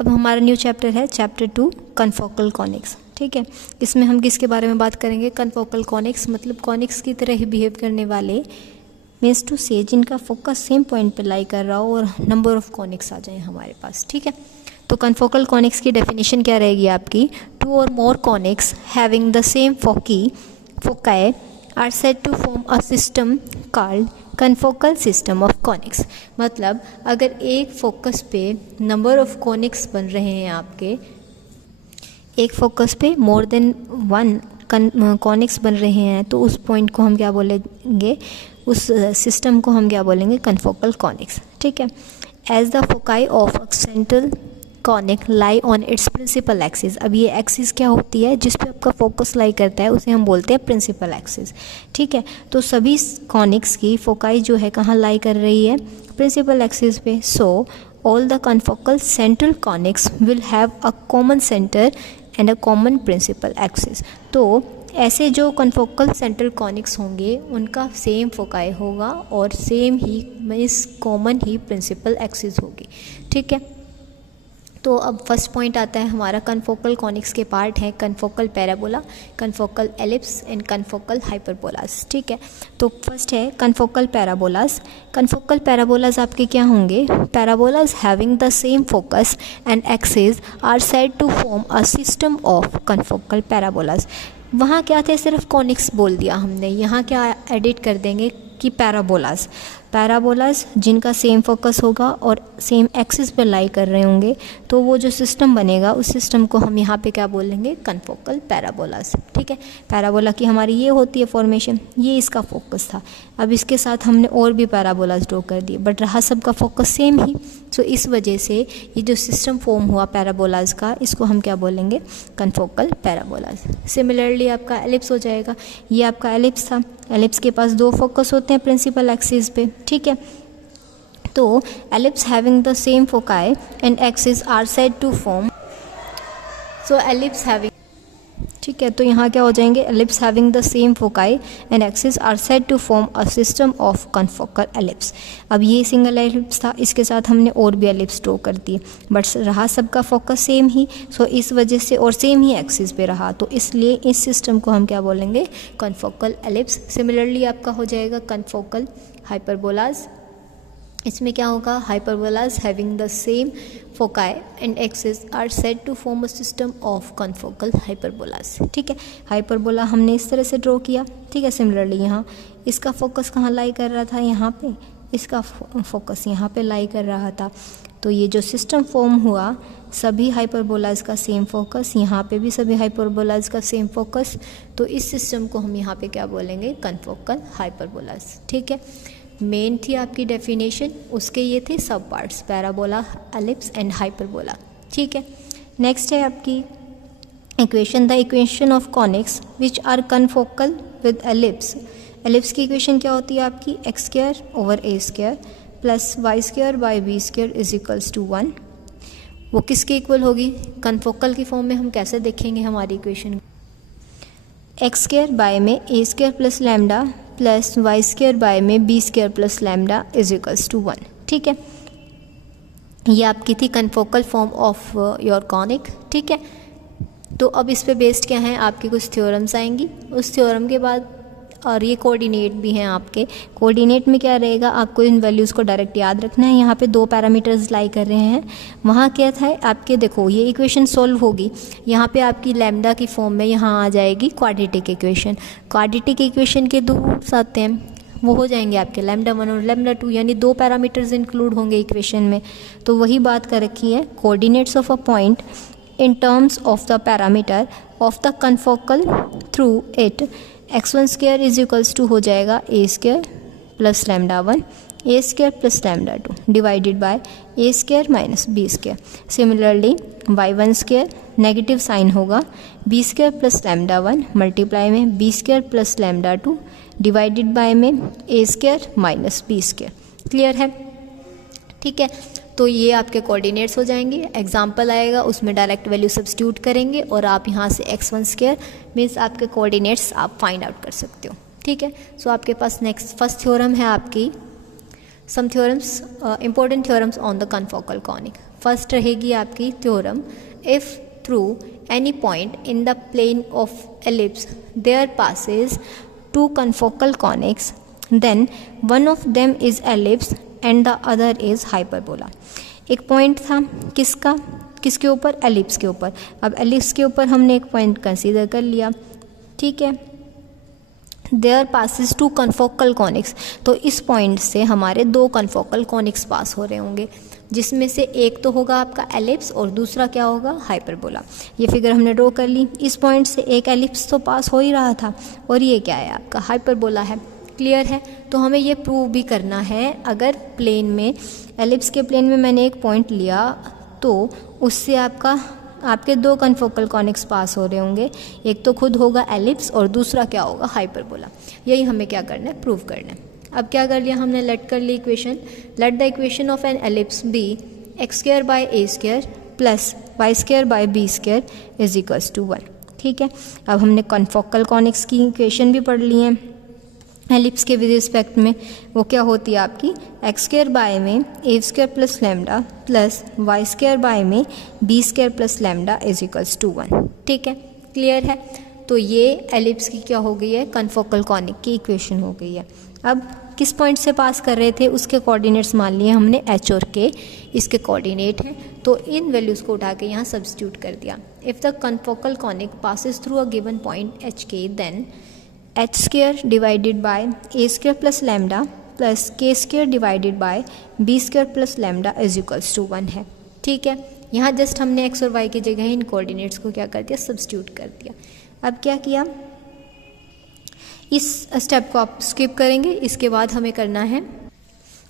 अब हमारा new chapter है चैप्टर 2 कन्फोकल कॉनिक्स। ठीक है, इसमें हम किसके बारे में बात करेंगे? कन्फोकल कॉनिक्स मतलब कॉनिक्स की तरह ही बिहेव करने वाले, मीन्स टू से जिनका फोकस सेम पॉइंट पे लाई कर रहा हो और नंबर ऑफ कॉनिक्स आ जाए हमारे पास। ठीक है, तो कन्फोकल कॉनिक्स की डेफिनेशन क्या रहेगी आपकी? 2 और more conics having the same foci are said to form a system called confocal system of conics. मतलब अगर एक फोकस पे नंबर ऑफ कॉनिक्स बन रहे हैं आपके, एक फोकस पे मोर देन 1 कॉनिक्स बन रहे हैं, तो उस पॉइंट को हम क्या बोलेंगे? उस सिस्टम को हम क्या बोलेंगे? Confocal conics. ठीक है, as the foci of a central conic lie on its principal axis. अब ये एक्सिस क्या होती है? जिस पे आपका फोकस लाई करता है उसे हम बोलते हैं प्रिंसिपल एक्सिस। ठीक है, तो सभी कॉनिक्स की फोकाई जो है कहाँ लाई कर रही है? प्रिंसिपल एक्सिस पे। So all the confocal central conics will have a common centre and a common principal axis. तो ऐसे जो कन्फोकल सेंट्रल कॉनिक्स होंगे उनका सेम फोकाई होगा और सेम ही मीन्स कॉमन ही प्रिंसिपल एक्सिस होगी। ठीक है, तो अब फर्स्ट पॉइंट आता है हमारा कन्फोकल कॉनिक्स के पार्ट हैं confocal parabola, confocal ellipse and confocal hyperbolas. ठीक है, तो फर्स्ट है कन्फोकल पैराबोलास। कन्फोकल पैराबोलास आपके क्या होंगे? Parabolas having the same focus and axis are said to form a system of confocal parabolas. वहाँ क्या थे? सिर्फ कॉनिक्स बोल दिया हमने, यहाँ क्या एडिट कर देंगे कि पैराबोलास। पैराबोलास जिनका सेम फोकस होगा और सेम एक्सिस पर लाई कर रहे होंगे, तो वो जो सिस्टम बनेगा उस सिस्टम को हम यहाँ पे क्या बोलेंगे? Confocal parabolas. ठीक है, पैराबोला की हमारी ये होती है फॉर्मेशन, ये इसका फोकस था। अब इसके साथ हमने और भी पैराबोलास ड्रॉ कर दिए, बट रहा सबका फोकस सेम ही। सो इस वजह से ये जो सिस्टम फॉर्म हुआ पैराबोलास का, इसको हम क्या बोलेंगे? Confocal parabolas. सिमिलरली आपका एलिप्स हो जाएगा, ये आपका एलिप्स था। एलिप्स के पास 2 फोकस होते हैं प्रिंसिपल एक्सिस पे। ठीक है, तो ellipse having the same foci and axis are said to form, so ellipse having, ठीक है, तो यहाँ क्या हो जाएंगे? Ellipse having the same foci and axis are said to form a system of confocal ellipse. अब ये सिंगल एलिप्स था, इसके साथ हमने और भी एलिप्स ड्रॉ कर दिए, बट रहा सबका फोकस सेम ही। सो इस वजह से और सेम ही एक्सिस पे रहा, तो इसलिए इस सिस्टम को हम क्या बोलेंगे? Confocal ellipse. सिमिलरली आपका हो जाएगा कन्फोकल हाइपरबोलास। इसमें क्या होगा? Hyperbolas having the same foci and axis are said to form a system of confocal hyperbolas. ठीक है, हाइपरबोला हमने इस तरह से ड्रॉ किया। ठीक है, सिमिलरली यहाँ इसका फोकस कहाँ लाई कर रहा था? यहाँ पे। इसका फोकस यहाँ पे लाई कर रहा था। तो ये जो सिस्टम फॉर्म हुआ, सभी हाइपरबोलास का सेम फोकस, यहाँ पे भी सभी हाइपरबोलास का सेम फोकस, तो इस सिस्टम को हम यहाँ पे क्या बोलेंगे? Confocal hyperbolas. ठीक है, मेन थी आपकी डेफिनेशन, उसके ये थे सब parts, parabola, ellipse and hyperbola. ठीक है, नेक्स्ट है आपकी equation, the equation of conics which are confocal with ellipse. Ellipse की इक्वेशन क्या होती है आपकी? X square over a square plus y square by b square is equals to 1। वो किसके इक्वल होगी? कन्फोकल की फॉर्म में हम कैसे देखेंगे हमारी इक्वेशन? एक्स स्क्वायर बाय में a square plus lambda plus y square by में b square plus lambda is equals to 1। ठीक है, ये आपकी थी confocal form of your conic. ठीक है, तो अब इस पे बेस्ड क्या है? आपकी कुछ थ्योरम्स आएंगी, उस थ्योरम के बाद, और ये कोऑर्डिनेट भी हैं आपके। कोऑर्डिनेट में क्या रहेगा? आपको इन वैल्यूज़ को डायरेक्ट याद रखना है। यहाँ पे 2 पैरामीटर्स लाई कर रहे हैं, वहाँ क्या था आपके? देखो ये इक्वेशन सॉल्व होगी, यहाँ पे आपकी लैम्डा की फॉर्म में यहाँ आ जाएगी क्वाड्रेटिक इक्वेशन। क्वाड्रेटिक इक्वेशन के 2 रूट्स आते हैं, वो हो जाएंगे आपके लैम्डा 1 और लैम्डा 2, यानी 2 पैरामीटर्स इंक्लूड होंगे इक्वेशन में। तो वही बात कर रखी है, coordinates of a point in terms of the parameter of the confocal through it x1 square is equals to हो जाएगा a square plus lambda 1 a square plus lambda 2 divided by a square minus b square. Similarly y1 square negative sign होगा, b square plus lambda 1 multiply में b square plus lambda 2 divided by में a square minus b square. Clear है? ठीक है, तो ये आपके coordinates हो जाएंगे। एग्जाम्पल आएगा, उसमें डायरेक्ट वैल्यू सब्स्टिट्यूट करेंगे और आप यहाँ से x1 स्क्वायर मीन्स आपके कोऑर्डिनेट्स आप फाइंड आउट कर सकते हो। ठीक है, सो आपके पास नेक्स्ट फर्स्ट थ्योरम है आपकी some theorems, important theorems on the confocal conic. First रहेगी आपकी theorem, if through any point in the plane of ellipse there passes two confocal conics then one of them is ellipse and the other is hyperbola. एक point था किसका, किसके ऊपर, ellipse के ऊपर। अब एलिप्स के ऊपर हमने एक पॉइंट कंसीडर कर लिया, ठीक है। There passes two confocal conics, तो इस पॉइंट से हमारे दो कन्फोकल कॉनिक्स पास हो रहे होंगे, जिसमें से एक तो होगा आपका एलिप्स और दूसरा क्या होगा, हाइपरबोला। ये फिगर हमने ड्रॉ कर ली। इस पॉइंट से एक एलिप्स तो पास हो ही रहा था और ये क्या है आपका हाइपरबोला है। क्लियर है। तो हमें ये प्रूव भी करना है, अगर प्लेन में, एलिप्स के प्लेन में मैंने एक पॉइंट लिया तो उससे आपके दो कन्फोकल कॉनिक्स पास हो रहे होंगे, एक तो खुद होगा एलिप्स और दूसरा क्या होगा, हाइपरबोला। यही हमें क्या करना है, प्रूव करना है। अब क्या कर लिया हमने, लेट कर ली equation, let the equation of an ellipse be x square by a square plus y square by b square is equals to 1। ठीक है। अब हमने कन्फोकल कॉनिक्स की इक्वेशन भी पढ़ ली है एलिप्स के विद रिस्पेक्ट में। वो क्या होती है आपकी, एक्स स्क्वायर बाय में a square plus lambda plus y square by में b square plus lambda is equals to 1। ठीक है, क्लियर है। तो ये एलिप्स की क्या हो गई है, कन्फोकल कॉनिक की इक्वेशन हो गई है। अब किस पॉइंट से पास कर रहे थे, उसके कोऑर्डिनेट्स मान लिए हमने एच और के, इसके कोऑर्डिनेट हैं, तो इन वैल्यूज़ को उठा के यहाँ सब्स्टिट्यूट कर दिया। If the confocal conic passes through a given point h k then h square divided by a square plus lambda plus k square divided by b square plus lambda is equals to 1 है। ठीक है, यहाँ just हमने x और Y की जगह इन coordinates को क्या कर दिया, सब्स्टिट्यूट कर दिया। अब क्या किया, इस स्टेप को आप स्किप करेंगे, इसके बाद हमें करना है,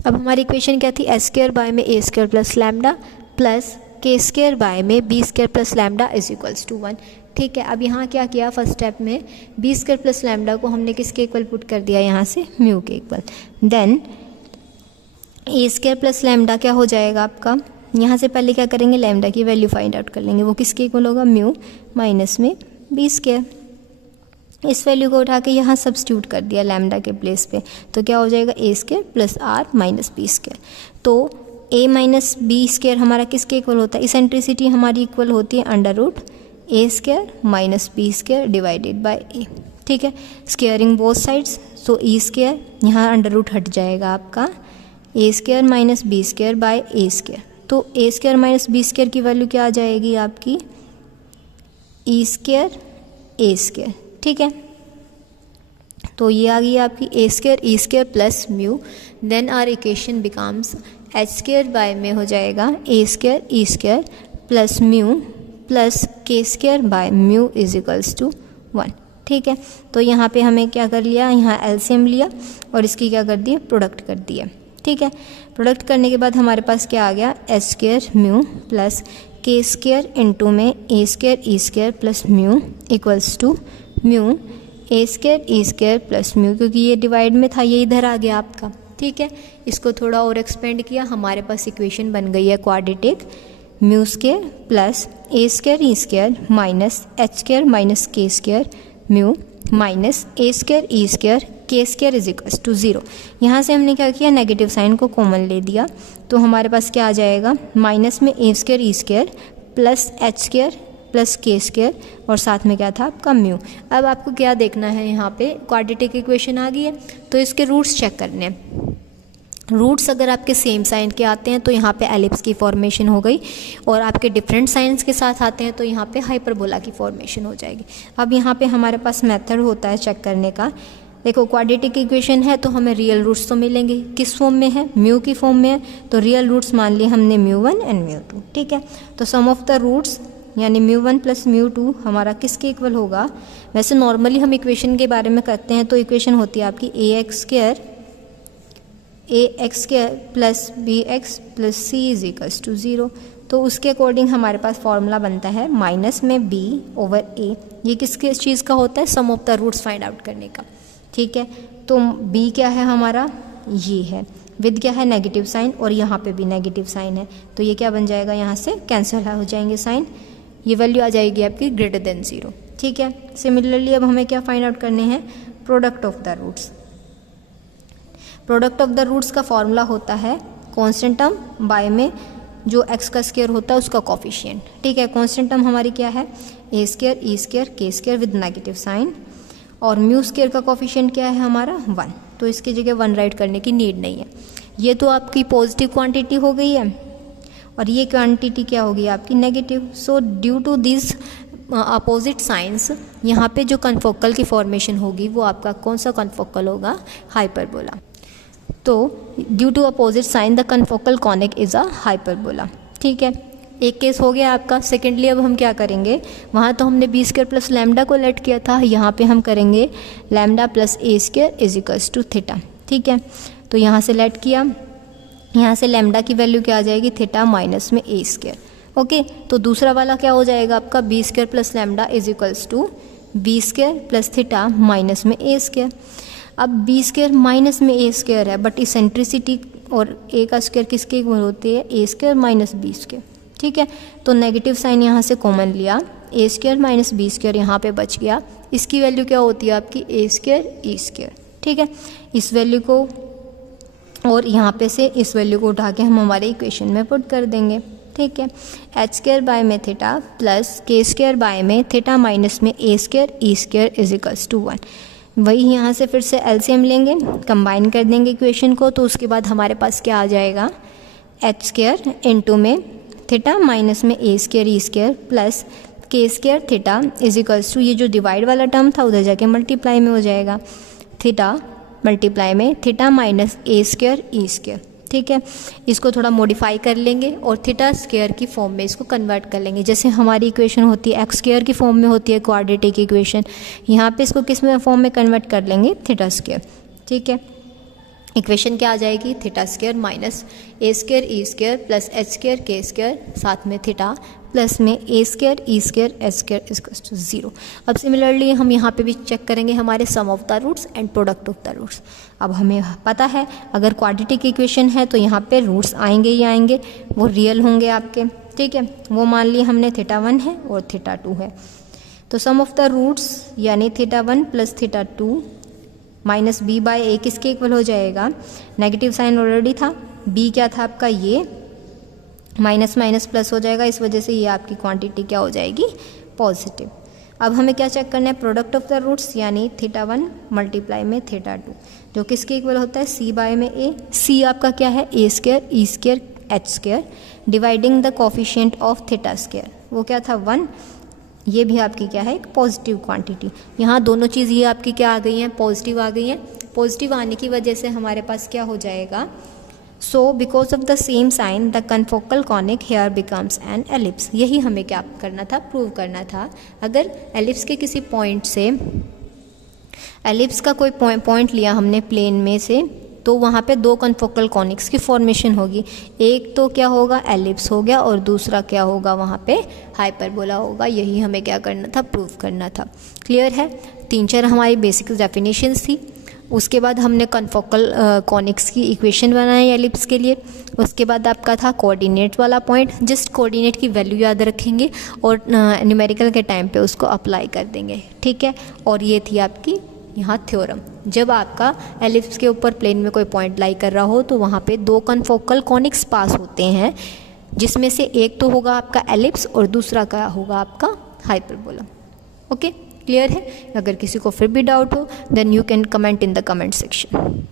अब हमारी इक्वेशन क्या थी, एच स्क्वायर बाय में a square plus lambda plus k square by में b square plus lambda is equals to 1। ठीक है, अब यहाँ क्या किया, फर्स्ट स्टेप में बी स्क्वायर प्लस लैम्डा को हमने किसके इक्वल पुट कर दिया, यहाँ से म्यू के इक्वल। देन ए स्क्वायर प्लस लैम्डा क्या हो जाएगा आपका, यहाँ से पहले क्या करेंगे, लैम्डा की वैल्यू फाइंड आउट कर लेंगे, वो किसके इक्वल होगा, म्यू माइनस में बी स्क्वायर। इस वैल्यू को उठा के यहाँ सब्स्टिट्यूट कर दिया लैम्डा के प्लेस पे, तो क्या हो जाएगा, a square plus r minus b square. तो ए माइनस बी स्क्वायर हमारा किसके इक्वल होता है, इसेंट्रिसिटी हमारी इक्वल होती है under root a square minus b square divided by a. ठीक है, squaring both sides, so e square, यहाँ अंडर रूट हट जाएगा आपका, a square minus b square by a square. तो a square minus b square की value क्या आ जाएगी आपकी, ई स्क्वायर ए स्क्वायर। ठीक है, तो ये आ गई आपकी a square e square plus mu. Then our equation becomes h square by में हो जाएगा a square e square plus mu plus k square by mu is equals to 1। ठीक है, तो यहाँ पे हमें क्या कर लिया, यहाँ एलसीएम लिया और इसकी क्या कर दिया, प्रोडक्ट कर दिया। ठीक है, प्रोडक्ट करने के बाद हमारे पास क्या आ गया, h square mu plus k square into में a square e square plus mu equals to mu a square e square plus mu, क्योंकि ये डिवाइड में था, ये इधर आ गया आपका। ठीक है, इसको थोड़ा और एक्सपेंड किया, हमारे पास इक्वेशन बन गई है quadratic, mu square plus a square e square minus h square minus k square mu minus a square e square k square is equals to 0। यहाँ से हमने क्या किया, नेगेटिव साइन को कॉमन ले दिया, तो हमारे पास क्या आ जाएगा, माइनस में a square e square plus h square plus k square और साथ में क्या था आपका म्यू। अब आपको क्या देखना है, यहाँ पे क्वाड्रेटिक इक्वेशन आ गई है, तो इसके रूट्स चेक करने हैं। रूट्स अगर आपके सेम साइन के आते हैं तो यहाँ पे एलिप्स की फॉर्मेशन हो गई, और आपके डिफरेंट साइंस के साथ आते हैं तो यहाँ पे हाइपरबोला की फॉर्मेशन हो जाएगी। अब यहाँ पे हमारे पास मेथड होता है चेक करने का। देखो, क्वाड्रेटिक इक्वेशन है तो हमें रियल रूट्स तो मिलेंगे, किस फॉर्म में है, म्यू की फॉर्म में है, तो रियल रूट्स मान लिए हमने म्यू1 एंड म्यू2। ठीक है, तो सम ऑफ द रूट्स यानी म्यू1 प्लस म्यू2 हमारा किसके इक्वल होगा, वैसे नॉर्मली हम इक्वेशन के बारे में करते हैं तो इक्वेशन होती है आपकी a x square plus b x plus c is equals to 0। तो उसके अकॉर्डिंग हमारे पास फॉर्मूला बनता है माइनस में बी ओवर ए। ये किसके चीज़ का होता है, sum of the roots find out करने का। ठीक है, तो बी क्या है हमारा, ये है, विद क्या है, नेगेटिव साइन, और यहाँ पे भी नेगेटिव साइन है, तो ये क्या बन जाएगा, यहाँ से कैंसिल हो जाएंगे साइन, ये वैल्यू आ जाएगी आपकी ग्रेटर देन 0। ठीक है, सिमिलरली अब हमें क्या फाइंड आउट करने हैं, product of the roots. Product of the roots का फॉर्मूला होता है कांस्टेंट टर्म बाय में जो x का स्क्वायर होता है उसका कोफिशिएंट, ठीक है। कांस्टेंट टर्म हमारी क्या है, a square e square k square with negative sign, और म्यू स्क्वायर का कोफिशिएंट क्या है हमारा 1, तो इसकी जगह 1 राइट करने की नीड नहीं है। ये तो आपकी पॉजिटिव क्वांटिटी हो गई है और ये क्वांटिटी क्या होगी आपकी negative. So due to this opposite science यहाँ पे जो कन्फोकल की फॉर्मेशन होगी वो आपका कौन सा कन्फोकल होगा, हाइपरबोला। तो due to opposite sign the confocal conic is a hyperbola, ठीक है। एक केस हो गया आपका। सेकेंडली अब हम क्या करेंगे, वहाँ तो हमने बी स्क्वायर प्लस लैम्डा को लेट किया था, यहाँ पे हम करेंगे lambda plus a square is equals to theta, ठीक है। तो यहाँ से लेट किया, यहाँ से लैम्डा की वैल्यू क्या आ जाएगी, थीटा माइनस में ए स्क्वायर, ओके। तो दूसरा वाला क्या हो जाएगा आपका, b square plus lambda is equals टू बी स्क्वायर प्लस थीटा माइनस में ए स्क्वायर। अब बी स्क्वायर माइनस में ए स्क्वायर है, बट इसेंट्रिसिटी और ए का स्क्वायर किसके इक्वल होती है, a square minus b square, ठीक है। तो नेगेटिव साइन यहाँ से कॉमन लिया, a square minus b square यहाँ पे बच गया। इसकी वैल्यू क्या होती है आपकी, ए स्क्वायर ई स्क्वायर, ठीक है। इस वैल्यू को और यहाँ पे से इस वैल्यू को उठा के हम हमारे इक्वेशन में पुट कर देंगे, ठीक है। एच स्क्वायर बाय में theta plus k square by में थीटा माइनस में a square e square is equals to 1। वही यहाँ से फिर से एलसीएम लेंगे, कंबाइन कर देंगे इक्वेशन को, तो उसके बाद हमारे पास क्या आ जाएगा, एच स्क्वायर इंटू में थीटा माइनस में a square e square plus k square theta is equals to, ये जो डिवाइड वाला टर्म था उधर जाके मल्टीप्लाई में हो जाएगा, थीटा मल्टीप्लाई में theta minus a square e square, ठीक है। इसको थोड़ा मॉडिफाई कर लेंगे और थीटा स्क्वायर की फॉर्म में इसको कन्वर्ट कर लेंगे। जैसे हमारी इक्वेशन होती है एक्स स्क्वायर की फॉर्म में होती है क्वाड्रेटिक इक्वेशन, यहाँ पे इसको किस में फॉर्म में कन्वर्ट कर लेंगे, थीटा स्क्वायर, ठीक है। इक्वेशन क्या आ जाएगी, theta square minus a square e square plus h square k square साथ में थीटा प्लस में a square e square h square equals to 0। अब सिमिलरली हम यहाँ पे भी चेक करेंगे हमारे sum of the roots and product of the roots. अब हमें पता है अगर क्वाड्रेटिक इक्वेशन है तो यहाँ पे रूट्स आएंगे ही आएंगे, वो रियल होंगे आपके, ठीक है। वो मान लिए हमने थीटा 1 है और थीटा 2 है, तो सम ऑफ द रूट्स यानी theta 1 plus theta 2 minus b by a किसके इक्वल हो जाएगा, नेगेटिव साइन ऑलरेडी था, बी क्या था आपका, ये माइनस माइनस प्लस हो जाएगा, इस वजह से ये आपकी क्वांटिटी क्या हो जाएगी, पॉजिटिव। अब हमें क्या चेक करना है, प्रोडक्ट ऑफ द रूट्स यानी थीटा 1 मल्टीप्लाई में थीटा 2 जो किसके इक्वल होता है, सी बाय में ए। सी आपका क्या है, a square e square h square dividing the coefficient of theta square, वो क्या था 1। ये भी आपकी क्या है, एक पॉजिटिव क्वांटिटी। यहाँ दोनों चीज़ ये आपकी क्या आ गई हैं, पॉजिटिव आ गई हैं। पॉजिटिव आने की वजह से हमारे पास क्या हो जाएगा, so because of the same sign the confocal conic here becomes an ellipse. यही हमें क्या करना था, प्रूव करना था। अगर एलिप्स के किसी पॉइंट से, एलिप्स का कोई पॉइंट लिया हमने प्लेन में से, तो वहाँ पे दो कन्फोकल कॉनिक्स की फॉर्मेशन होगी। एक तो क्या होगा, एलिप्स हो गया, और दूसरा क्या होगा, वहाँ पे हाइपरबोला होगा। यही हमें क्या करना था, प्रूव करना था। क्लियर है। 3-4 हमारी बेसिक डेफिनेशंस थी। उसके बाद हमने कन्फोकल कॉनिक्स की इक्वेशन बनाई एलिप्स के लिए। उसके बाद आपका था कोऑर्डिनेट वाला पॉइंट, जस्ट कोऑर्डिनेट की वैल्यू याद रखेंगे और न्यूमेरिकल के टाइम पे उसको अप्लाई कर देंगे, ठीक है। और ये थी आपकी यहाँ थ्योरम। जब आपका एलिप्स के ऊपर प्लेन में कोई पॉइंट लाई कर रहा हो तो वहाँ पे दो कन्फोकल कॉनिक्स पास होते हैं, जिसमें से एक तो होगा आपका एलिप्स और दूसरा क्या होगा आपका हाइपरबोला। ओके, क्लियर है। अगर किसी को फिर भी डाउट हो then you can comment in the comment section.